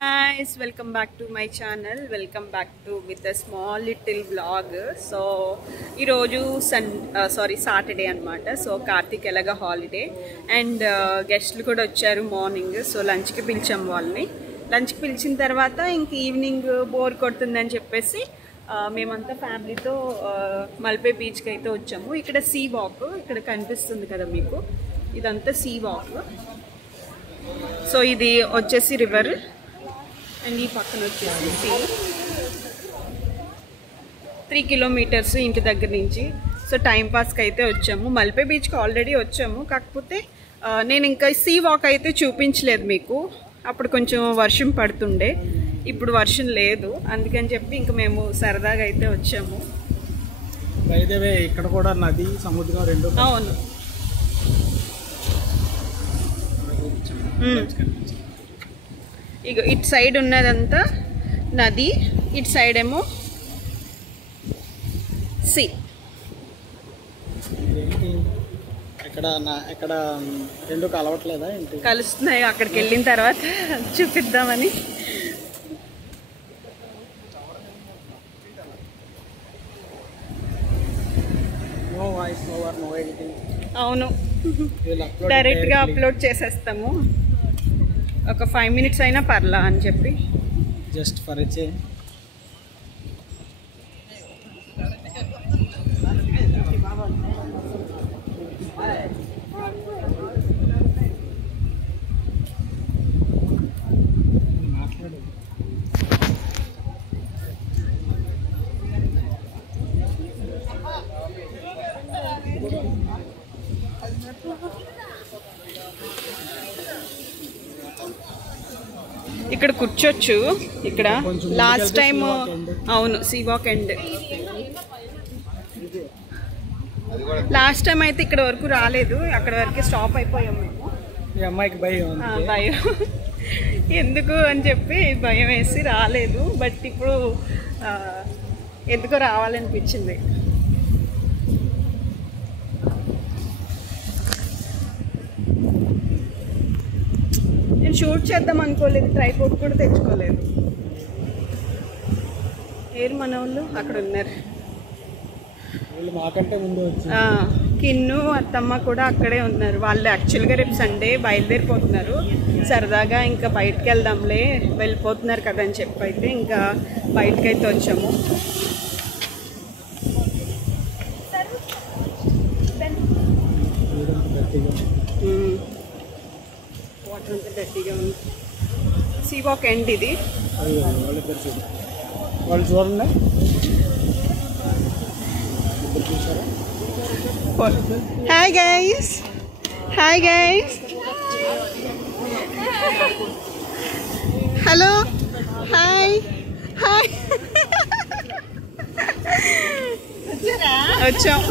Guys, welcome back to my channel. Welcome back to with a small little vlog. So ee roju Saturday anamata. So Karthik elaga holiday and guests kuda vacharu morning. So lunch ki pilcham vallni. Lunch ki pilchin tarvata inka evening bore kottundani cheppesi మేమంతా ఫ్యామిలీతో మల్పే బీచ్కి అయితే వచ్చాము. ఇక్కడ see walk ఇక్కడ కనిపిస్తుంది కదా మీకు, ఇదంతా సీ వాక్. సో ఇది వచ్చేసి రివర్ అండ్ ఈ పక్కన వచ్చేసి సీ. 3 కిలోమీటర్స్ ఇంటి దగ్గర నుంచి. సో టైంపాస్కి అయితే వచ్చాము. మల్పే బీచ్కి ఆల్రెడీ వచ్చాము, కాకపోతే నేను ఇంకా సీ వాక్ అయితే చూపించలేదు మీకు. అప్పుడు కొంచెం వర్షం పడుతుండే, ఇప్పుడు వర్షం లేదు, అందుకని చెప్పి ఇంకా మేము సరదాగా అయితే వచ్చాము. ఇక్కడ కూడా నది సముద్రం రెండు. అవును, ఇక ఇటు సైడ్ ఉన్నదంతా నది, ఇటు సైడ్ ఏమో సీ. ఇక్కడ రెండు కలవట్లేదా? కలుస్తున్నాయి. అక్కడికి వెళ్ళిన తర్వాత చూపిద్దామని. అవును, డైరెక్ట్గా అప్లోడ్ చేసేస్తాము. ఒక 5 minutes అయినా పర్లా అని చెప్పి జస్ట్ ఫర్ ఎ చేంజ్. ఇక్కడ కూర్చోచ్చు. ఇక్కడ లాస్ట్ టైం అవును sea walk end. Last time అయితే ఇక్కడ వరకు రాలేదు, అక్కడ వరకు స్టాప్ అయిపోయాము మేము. ఈ అమ్మాయికి భయం ఎందుకు అని చెప్పి భయం వేసి రాలేదు. బట్ ఇప్పుడు ఎందుకో రావాలనిపించింది. నేను షూట్ చేద్దాం అనుకోలేదు, ట్రైపోడ్ కూడా తెచ్చుకోలేదు. మన వాళ్ళు అక్కడ ఉన్నారు. మాకంటే ముందు కిన్ను అత్తమ్మ కూడా అక్కడే ఉన్నారు. వాళ్ళు యాక్చువల్గా రేపు సండే బయలుదేరిపోతున్నారు. సరదాగా ఇంకా బయటకు వెళ్దాంలే, వెళ్ళిపోతున్నారు కదా అని చెప్పి అయితే ఇంకా బయటకైతే వచ్చాము. వాటర్ అంతా గట్టిగా ఉంది. సీ వాక్ ఎండ్ ఇది. వాళ్ళు చూడండి. Hi guys, hi guys, hello, hi hi. వచ్చాం.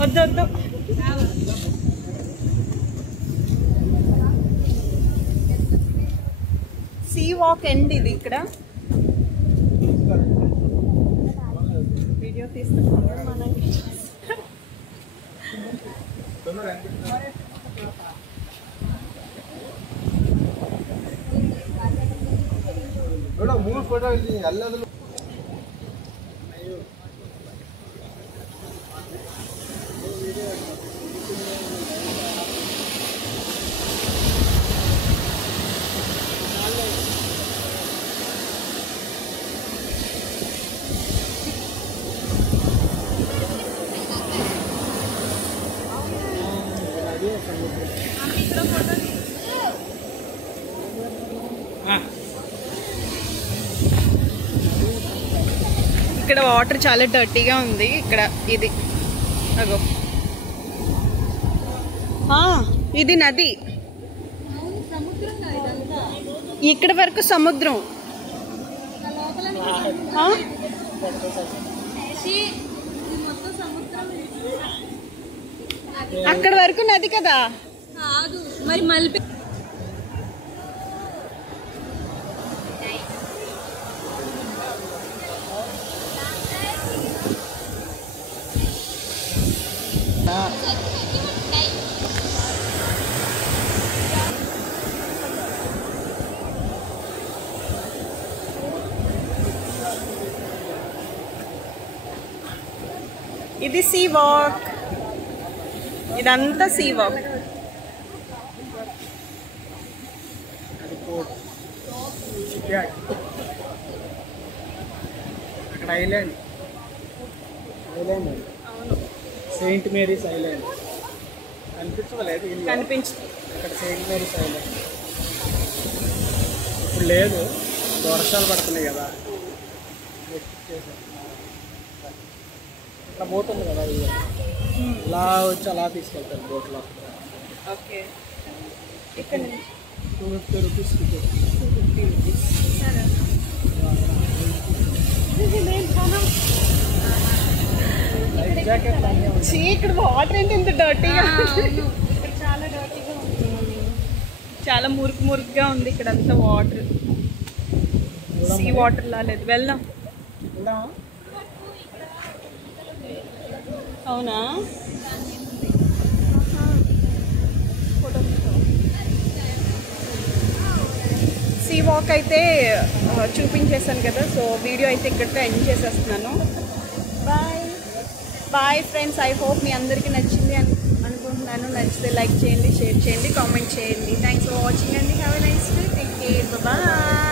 వద్దు సీ వాక్ ఎండ్ ఇది. ఇక్కడ వీడియో తీసుకుంటాం మనం. ಮೂರು ಫೋಟೋ ಎಲ್ಲದೂ ఇక్కడ వాటర్ చాలా డర్టీగా ఉంది. ఇక్కడ ఇది అగో, ఇది నది. ఇక్కడ వరకు సముద్రం. అక్కడ వరకు నది కదా కాదు మరి మళ్ళీ ఇది సీ వాక్, ఇదంతా సీ వాక్. అక్కడ ఐలాండ్ సెయింట్ మేరీస్ ఐలాండ్ కనిపించలేదు, కనిపించింది. అక్కడ సెయింట్ మేరీస్ ఐలాండ్ ఇప్పుడు లేదు, వర్షాలు పడుతున్నాయి కదా. ఇక్కడ బోట్ ఉంది కదా, ఇలా వచ్చి అలా తీసుకెళ్తారు బోట్లో. ఓకే, ఇక్కడ 250 rupees ticket. 250 rupees. Life jacket అన్నీ ఉన్నాయి. ఇక్కడ వాటర్ ఏంటి ఇంత డర్టీగా? ఇక్కడ చాలా డర్టీగా ఉంది, చాలా మురుకు మురుకుగా ఉంది ఇక్కడ అంతా. వాటర్ సీ వాటర్ లా లేదు. వెళ్దాం. వెళ్దామా? అవునా? సీ వాక్ అయితే చూపించేసాను కదా, సో వీడియో అయితే ఇక్కడితో ఎండ్ చేసేస్తున్నాను. Bye bye friends. I hope మీ అందరికీ నచ్చింది అని అనుకుంటున్నాను. నచ్చితే లైక్ చేయండి, షేర్ చేయండి, కామెంట్ చేయండి. థ్యాంక్స్ ఫర్ వాచింగ్ అండి. Have a nice day. Take care. Bye.